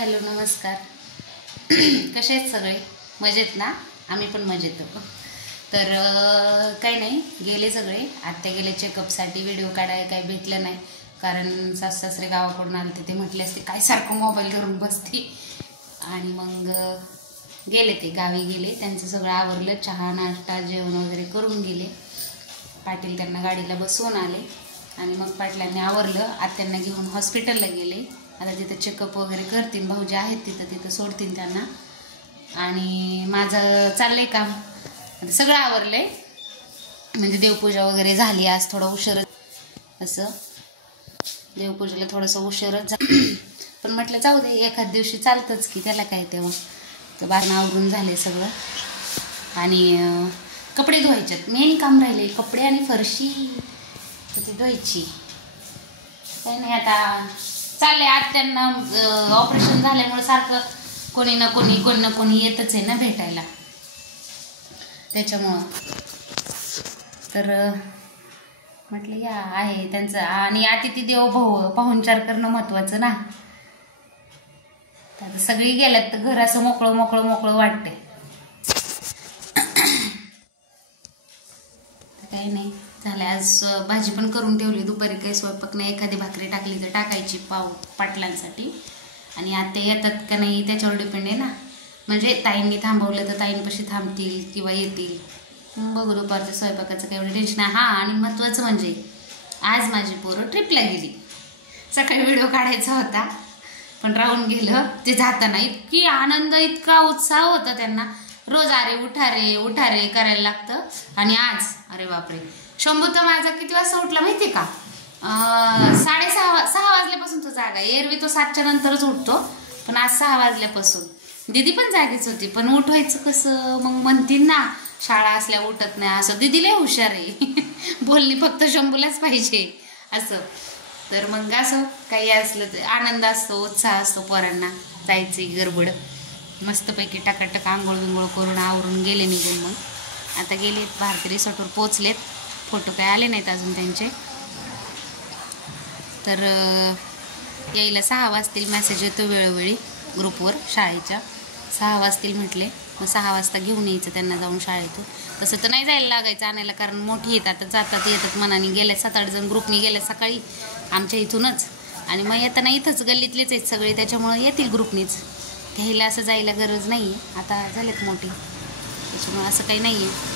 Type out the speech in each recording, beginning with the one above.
Hello नमस्कार. कसे आहेत सगळे? मजेत ना? आम्ही पण मजेत. तर काही नाही, गेले सगळे. आत्या गेले चेकअपसाठी. व्हिडिओ काढायला काही भेटलं नाही, कारण सासू सासरे गावाकडून आले. ते म्हटले असते काय सारखं मोबाईल धरून बसते. आणि मग गेले, ते गावी गेले. त्यांचं सगळं आवरलं, चहा नाश्ता जेवण वगैरे करून गेले. पाटील त्यांना गाडीला बसवून आले आणि मग पाटलांनी आवरलं. आत्यांना घेऊन हॉस्पिटलला गेले. आता तिथं चेकअप वगैरे करतील. भाऊजी आहेत तिथं सोडतील त्यांना. आणि माझं चाललंय काम. आता सगळं आवरलंय, म्हणजे देवपूजा वगैरे झाली. आज थोडं उशीरच, असं देवपूजेला थोडंसं उशीरच पण म्हटलं जाऊ दे, एखाद दिवशी चालतंच की, त्याला काय तेव्हा. तर बारणं आवरून झाले सगळं. आणि कपडे धुवायच्यात, मेन काम राहिले कपडे आणि फरशी, तर ती धुवायची. काही नाही, आता चाललंय. आज त्यांना ऑपरेशन झाल्यामुळे सारखं कोणी ना कोणी येतच आहे ना भेटायला, त्याच्यामुळं. तर म्हटलं या आहे त्यांचं. आणि अतिथी देवो भव, पाहुणचार करणं महत्वाचं ना. तर सगळी गेल्यात तर घर असं मोकळं वाटतंय. काही नाही झालं. आज भाजी पण करून ठेवली. दुपारी काही स्वयंपाक नाही, एखादी भाकरी टाकली तर टाकायची पाटलांसाठी. आणि आता येतात का नाही त्याच्यावर डिपेंड आहे ना. म्हणजे ताईंनी थांबवलं तर ताईंपाशी थांबतील किंवा येतील. बघू दुपारच्या स्वयंपाकाचं काही एवढं टेन्शन आहे. हां, आणि महत्त्वाचं म्हणजे आज माझी पोरं ट्रिपला गेली. सकाळी व्हिडिओ काढायचा होता पण राहून गेलं. ते जाताना इतकी आनंद, इतका उत्साह होता त्यांना. रोज अरे उठा रे करायला लागतं. आणि आज अरे बापरे, शंभू तर माझा किती वाजता उठला माहिती का? 6:30 वाजल्यापासून तो जागा. एरवी तो 7च्या नंतरच उठतो, पण आज 6 वाजल्यापासून. दीदी पण जागीच होती, पण उठवायचं कसं? मग म्हणतील ना शाळा असल्या उठत नाही असं. दीदीला हुशार आहे बोलणी फक्त शंभूलाच पाहिजे असं. तर मग असं काही असलं तर आनंद असतो, उत्साह असतो पोरांना. जायची गडबड. मस्तपैकी टकाटक आंघोळ बिंघोळ करून आवरून गेले निघून. मग आता गेलेत भारती रिसॉर्टवर पोचलेत. फोटो काय आले नाहीत अजून त्यांचे. तर यायला 6 वाजतील. मेसेज येतो वेळोवेळी ग्रुपवर शाळेच्या. 6 वाजतील म्हटले. मग 6 वाजता घेऊन यायचं त्यांना जाऊन शाळेतून. तसं तर नाही जायला लागायचं आणायला, कारण मोठी येतात येतात मनाने. गेल्या 7-8 जण ग्रुपनी गेल्या सकाळी आमच्या इथूनच. आणि मग येताना इथंच गल्लीतलेच आहेत सगळे, त्याच्यामुळं येतील ग्रुपनीच. घ्यायला असं जायला गरज नाही आहे. आता झालेत मोठी, त्याच्यामुळं असं काही नाही आहे.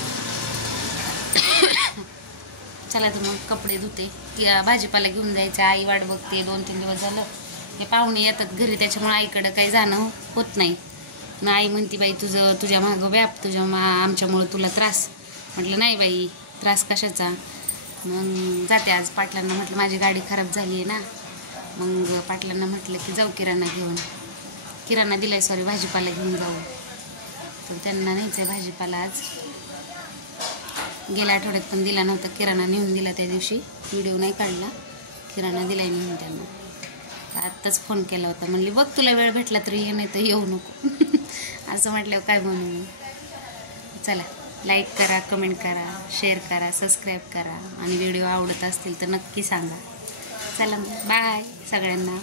चला तर मग कपडे धुते, किंवा भाजीपाला घेऊन जायचं. आई वाट बघते. 2-3 दिवस झालं हे पाहुणे येतात घरी, त्याच्यामुळे आईकडं काही जाणं होत नाही. मग आई म्हणती बाई तुझ्या मागं व्याप, आमच्यामुळं तुला त्रास. म्हटलं नाही बाई, त्रास कशाचा. मग जाते आज. पाटलांना म्हटलं माझी गाडी खराब झाली आहे ना. मग पाटलांना म्हटलं की जाऊ किराणा दिलाय, सॉरी भाजीपाला घेऊन जाऊ. तर त्यांना न्यायचं आहे भाजीपाला आज. गेल्या आठवड्यात पण दिला नव्हता किराणा, नेऊन दिला त्या दिवशी. व्हिडिओ नाही काढला. किराणा दिलाय नेऊन त्यांना. आत्ताच फोन केला होता, म्हणली बघ तुला वेळ भेटला तरी ये, नाही तर येऊ नको असं म्हटल्यावर काय म्हणू. चला, लाईक करा, कमेंट करा, शेअर करा, सबस्क्राईब करा. आणि व्हिडिओ आवडत असतील तर नक्की सांगा. चला मग, बाय सगळ्यांना.